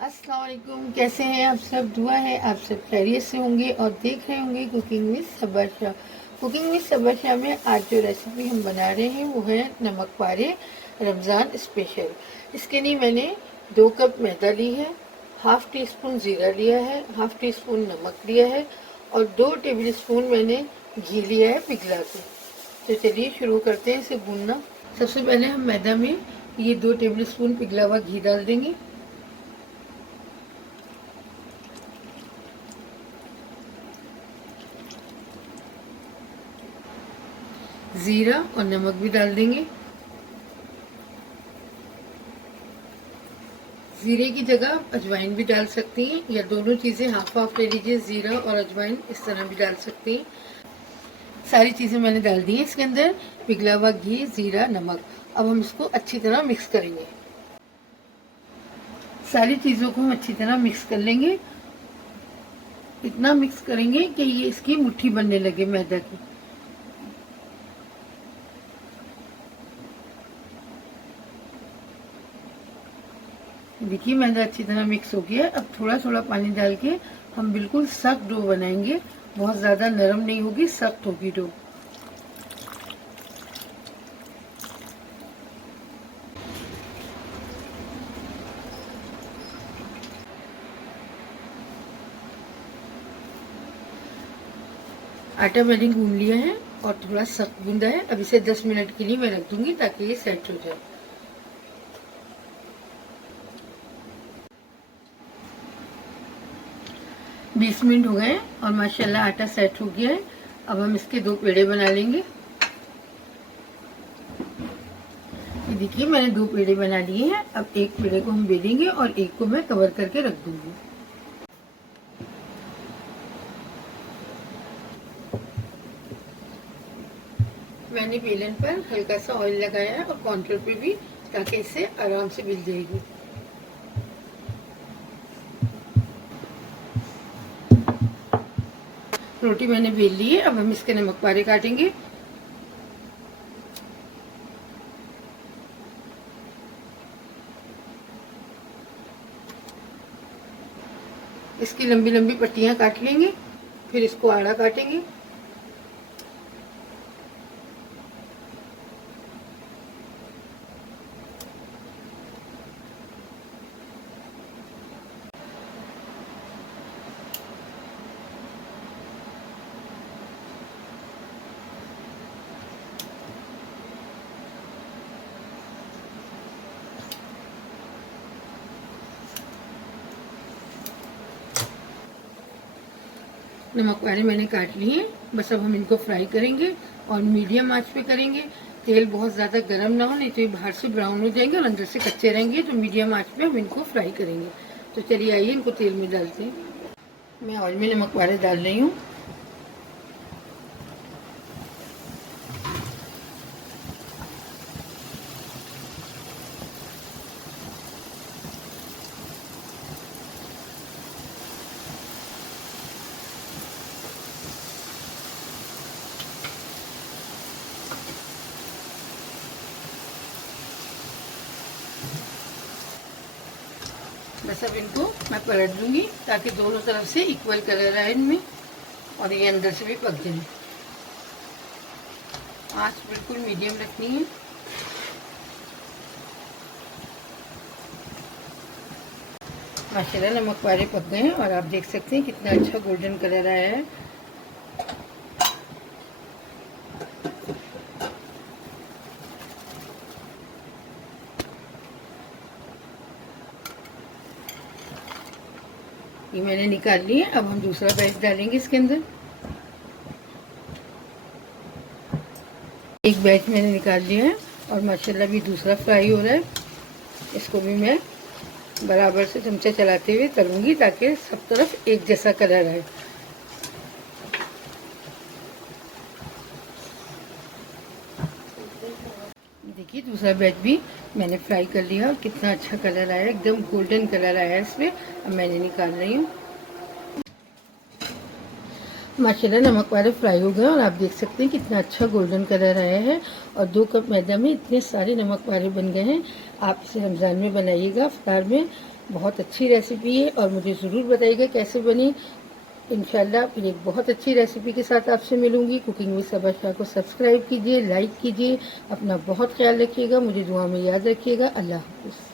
अस्सलाम वालेकुम। कैसे हैं आप सब? दुआ है आप सब खैरियत से होंगे और देख रहे होंगे cooking with Saba Shah. Cooking with Saba Shah में आज जो रेसिपी हम बना रहे हैं वो है नमक पारे रमज़ान स्पेशल। इसके लिए मैंने 2 कप मैदा ली है, हाफ़ टी स्पून ज़ीरा लिया है, हाफ़ टी स्पून नमक लिया है और 2 टेबल स्पून मैंने घी लिया है पिघला के। तो चलिए शुरू करते हैं इसे भूनना। सबसे पहले हम मैदा में ये 2 टेबल स्पून पिघला हुआ घी डाल देंगे। ज़ीरा और नमक भी डाल देंगे। ज़ीरे की जगह अजवाइन भी डाल सकती हैं या दोनों चीज़ें हाफ हाफ ले लीजिए, ज़ीरा और अजवाइन इस तरह भी डाल सकती हैं। सारी चीज़ें मैंने डाल दी हैं इसके अंदर, पिघला हुआ घी, ज़ीरा, नमक। अब हम इसको अच्छी तरह मिक्स करेंगे। सारी चीज़ों को हम अच्छी तरह मिक्स कर लेंगे। इतना मिक्स करेंगे कि ये इसकी मुट्ठी बनने लगे मैदा की। देखिए मैदा अच्छी तरह मिक्स हो गया। अब थोड़ा थोड़ा पानी डाल के हम बिल्कुल सख्त डो बनाएंगे। बहुत ज़्यादा नरम नहीं होगी, सख्त होगी डो। आटा मैंने गूंद लिया है और थोड़ा सख्त गूंदा है। अब इसे 10 मिनट के लिए मैं रख दूंगी ताकि ये सेट हो जाए। बीस मिनट हो गए और माशाल्लाह आटा सेट हो गया है। अब हम इसके 2 पेड़े बना लेंगे। ये देखिए मैंने 2 पेड़े बना लिए हैं। अब एक पेड़े को हम बेलेंगे और एक को मैं कवर करके रख दूंगी। मैंने बेलन पर हल्का सा ऑयल लगाया है और काउंटर पे भी, ताकि इससे आराम से मिल जाएगी। रोटी मैंने बेल ली है। अब हम इसके नमक पारे काटेंगे। इसकी लंबी लंबी पट्टियां काट लेंगे, फिर इसको आड़ा काटेंगे। नमक पारे मैंने काट लिए हैं। बस अब हम इनको फ्राई करेंगे और मीडियम आंच पे करेंगे। तेल बहुत ज़्यादा गर्म ना हो, नहीं तो ये बाहर से ब्राउन हो जाएंगे और अंदर से कच्चे रहेंगे। तो मीडियम आंच पे हम इनको फ्राई करेंगे। तो चलिए आइए इनको तेल में डालते हैं। मैं ऑयल में नमक पारे डाल रही हूँ। बस अब इनको मैं पलट दूंगी ताकि दोनों तरफ से इक्वल कलर आए इनमें और ये अंदर से भी पक जाए। आंच बिल्कुल मीडियम रखनी है। माशाल्लाह नमक पारे पक गए हैं और आप देख सकते हैं कितना अच्छा गोल्डन कलर आया है। ये मैंने निकाल ली है। अब हम दूसरा बैच डालेंगे इसके अंदर। एक बैच मैंने निकाल लिया है और माशाल्लाह भी दूसरा फ्राई हो रहा है। इसको भी मैं बराबर से चमचा चलाते हुए तलूंगी ताकि सब तरफ एक जैसा कलर आए। देखिए दूसरा बैच भी मैंने फ्राई कर लिया और कितना अच्छा कलर आया, एकदम गोल्डन कलर आया है इसमें। अब मैंने निकाल रही हूँ। माशाल्लाह नमक पारे फ्राई हो गए और आप देख सकते हैं कितना अच्छा गोल्डन कलर आया है और 2 कप मैदा में इतने सारे नमक पारे बन गए हैं। आप इसे रमज़ान में बनाइएगा, इफ्तार में बहुत अच्छी रेसिपी है और मुझे ज़रूर बताइएगा कैसे बनी। इंशाल्लाह फिर एक बहुत अच्छी रेसिपी के साथ आपसे मिलूंगी। कुकिंग विद सबा शाह को सब्सक्राइब कीजिए, लाइक कीजिए, अपना बहुत ख्याल रखिएगा, मुझे दुआ में याद रखिएगा। अल्लाह हाफ़िज़।